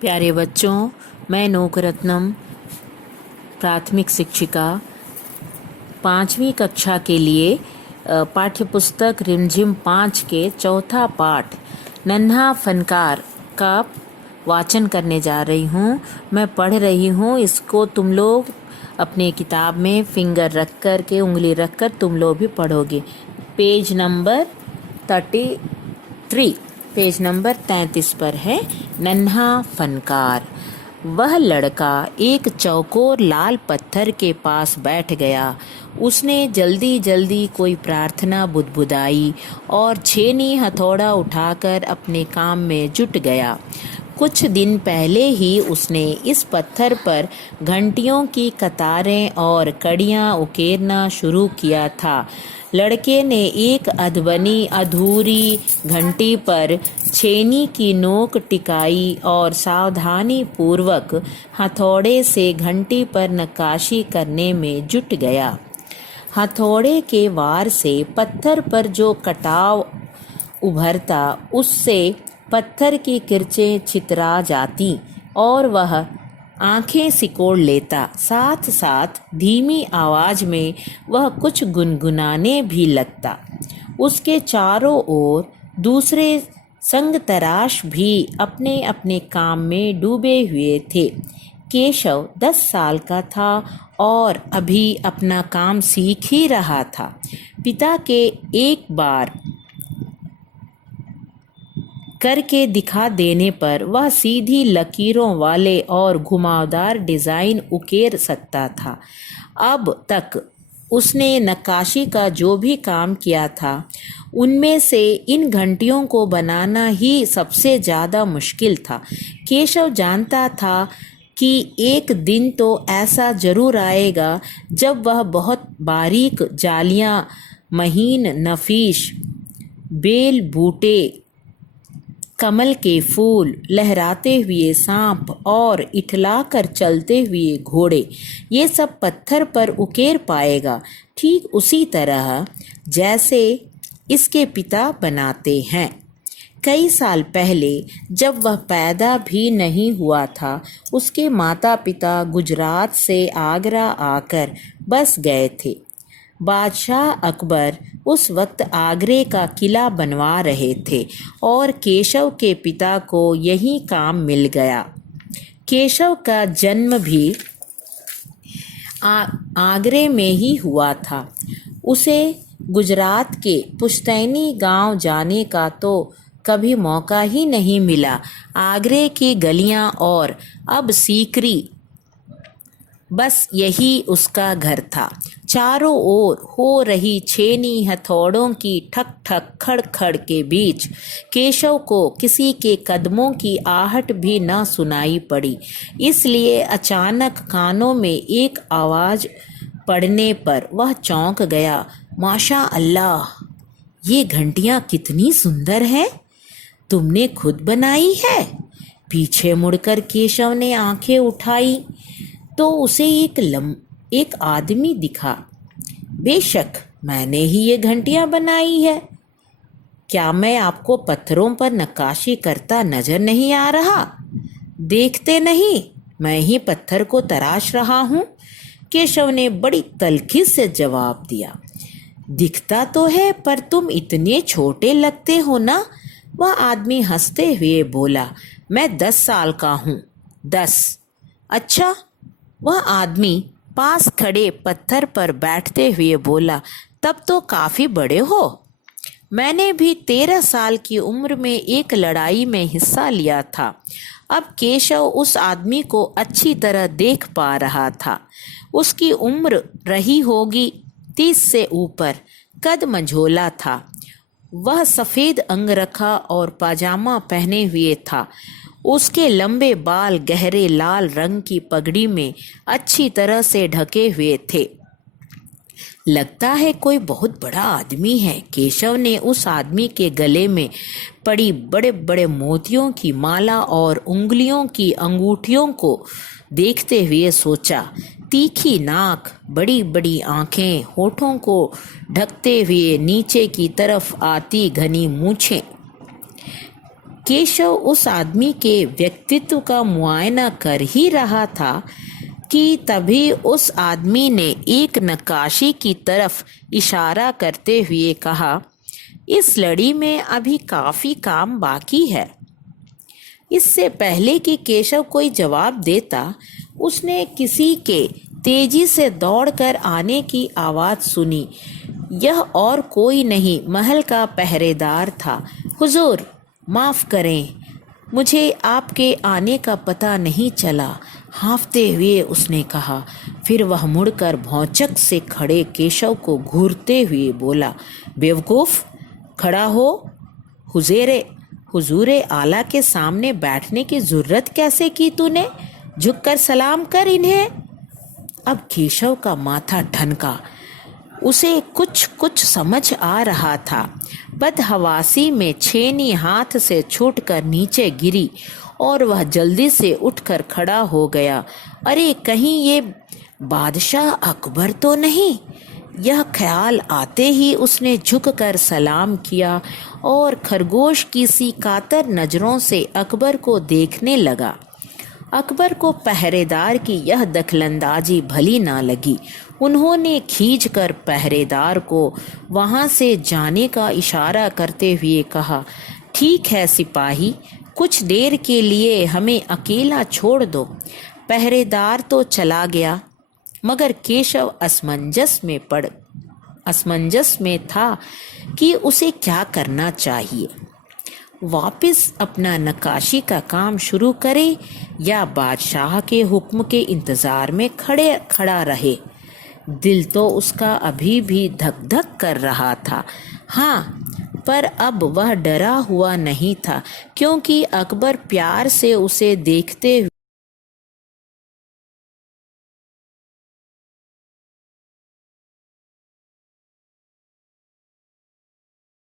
प्यारे बच्चों, मैं नोकरत्नम प्राथमिक शिक्षिका 5वीं कक्षा के लिए पाठ्यपुस्तक रिमझिम 5 के चौथा पाठ नन्हा फनकार का वाचन करने जा रही हूँ। मैं पढ़ रही हूँ, इसको तुम लोग अपने किताब में फिंगर रख कर के उंगली रख कर तुम लोग भी पढ़ोगे। पेज नंबर 33 पर है नन्हा फनकार। वह लड़का एक चौकोर लाल पत्थर के पास बैठ गया। उसने जल्दी जल्दी कोई प्रार्थना बुदबुदाई और छेनी हथौड़ा उठाकर अपने काम में जुट गया। कुछ दिन पहले ही उसने इस पत्थर पर घंटियों की कतारें और कड़ियाँ उकेरना शुरू किया था। लड़के ने एक अधबनी अधूरी घंटी पर छेनी की नोक टिकाई और सावधानी पूर्वक हथौड़े से घंटी पर नक्काशी करने में जुट गया। हथौड़े के वार से पत्थर पर जो कटाव उभरता, उससे पत्थर की किरचें छितरा जाती और वह आंखें सिकोड़ लेता। साथ साथ धीमी आवाज में वह कुछ गुनगुनाने भी लगता। उसके चारों ओर दूसरे संगतराश भी अपने अपने काम में डूबे हुए थे। केशव 10 साल का था और अभी अपना काम सीख ही रहा था। पिता के एक बार करके दिखा देने पर वह सीधी लकीरों वाले और घुमावदार डिज़ाइन उकेर सकता था। अब तक उसने नक्काशी का जो भी काम किया था, उनमें से इन घंटियों को बनाना ही सबसे ज़्यादा मुश्किल था। केशव जानता था कि एक दिन तो ऐसा ज़रूर आएगा जब वह बहुत बारीक जालियाँ, महीन नफीस बेल बूटे, कमल के फूल, लहराते हुए सांप और इठलाकर चलते हुए घोड़े, ये सब पत्थर पर उकेर पाएगा, ठीक उसी तरह जैसे इसके पिता बनाते हैं। कई साल पहले जब वह पैदा भी नहीं हुआ था, उसके माता पिता गुजरात से आगरा आकर बस गए थे। बादशाह अकबर उस वक्त आगरे का किला बनवा रहे थे और केशव के पिता को यही काम मिल गया। केशव का जन्म भी आगरे में ही हुआ था। उसे गुजरात के पुश्तैनी गांव जाने का तो कभी मौका ही नहीं मिला। आगरे की गलियां और अब सीकरी, बस यही उसका घर था। चारों ओर हो रही छेनी हथौड़ों की ठक ठक खड़ खड़ के बीच केशव को किसी के कदमों की आहट भी न सुनाई पड़ी। इसलिए अचानक कानों में एक आवाज़ पड़ने पर वह चौंक गया। माशा अल्लाह, ये घंटियाँ कितनी सुंदर हैं! तुमने खुद बनाई है? पीछे मुड़कर केशव ने आंखें उठाई तो उसे एक आदमी दिखा। बेशक मैंने ही ये घंटियां बनाई है। क्या मैं आपको पत्थरों पर नक्काशी करता नजर नहीं आ रहा? देखते नहीं, मैं ही पत्थर को तराश रहा हूँ। केशव ने बड़ी तल्खी से जवाब दिया। दिखता तो है, पर तुम इतने छोटे लगते हो ना। वह आदमी हंसते हुए बोला, मैं 10 साल का हूँ। 10? अच्छा। वह आदमी पास खड़े पत्थर पर बैठते हुए बोला, तब तो काफ़ी बड़े हो। मैंने भी 13 साल की उम्र में एक लड़ाई में हिस्सा लिया था। अब केशव उस आदमी को अच्छी तरह देख पा रहा था। उसकी उम्र रही होगी 30 से ऊपर, कद मंझोला था। वह सफ़ेद अंगरखा और पाजामा पहने हुए था। उसके लंबे बाल गहरे लाल रंग की पगड़ी में अच्छी तरह से ढके हुए थे। लगता है कोई बहुत बड़ा आदमी है। केशव ने उस आदमी के गले में पड़ी बड़े बड़े मोतियों की माला और उंगलियों की अंगूठियों को देखते हुए सोचा। तीखी नाक, बड़ी बड़ी आंखें, होठों को ढकते हुए नीचे की तरफ आती घनी मूछें, केशव उस आदमी के व्यक्तित्व का मुआयना कर ही रहा था कि तभी उस आदमी ने एक नक्काशी की तरफ इशारा करते हुए कहा, इस लड़ी में अभी काफ़ी काम बाकी है। इससे पहले कि केशव कोई जवाब देता, उसने किसी के तेजी से दौड़कर आने की आवाज़ सुनी। यह और कोई नहीं, महल का पहरेदार था। हुजूर, माफ़ करें, मुझे आपके आने का पता नहीं चला, हाँफते हुए उसने कहा। फिर वह मुड़कर भौचक से खड़े केशव को घूरते हुए बोला, बेवकूफ़, खड़ा हो। हुजूरे आला के सामने बैठने की ज़रूरत कैसे की तूने? झुककर सलाम कर इन्हें। अब केशव का माथा ठनका। उसे कुछ समझ आ रहा था। बदहवासी में छेनी हाथ से छूटकर नीचे गिरी और वह जल्दी से उठकर खड़ा हो गया। अरे, कहीं ये बादशाह अकबर तो नहीं? यह ख्याल आते ही उसने झुककर सलाम किया और खरगोश की सी कातर नज़रों से अकबर को देखने लगा। अकबर को पहरेदार की यह दखलंदाजी भली ना लगी। उन्होंने खींचकर पहरेदार को वहाँ से जाने का इशारा करते हुए कहा, ठीक है सिपाही, कुछ देर के लिए हमें अकेला छोड़ दो। पहरेदार तो चला गया, मगर केशव असमंजस में था कि उसे क्या करना चाहिए। वापस अपना नक्काशी का काम शुरू करे या बादशाह के हुक्म के इंतज़ार में खड़ा रहे। दिल तो उसका अभी भी धक धक कर रहा था। हाँ, पर अब वह डरा हुआ नहीं था, क्योंकि अकबर प्यार से उसे देखते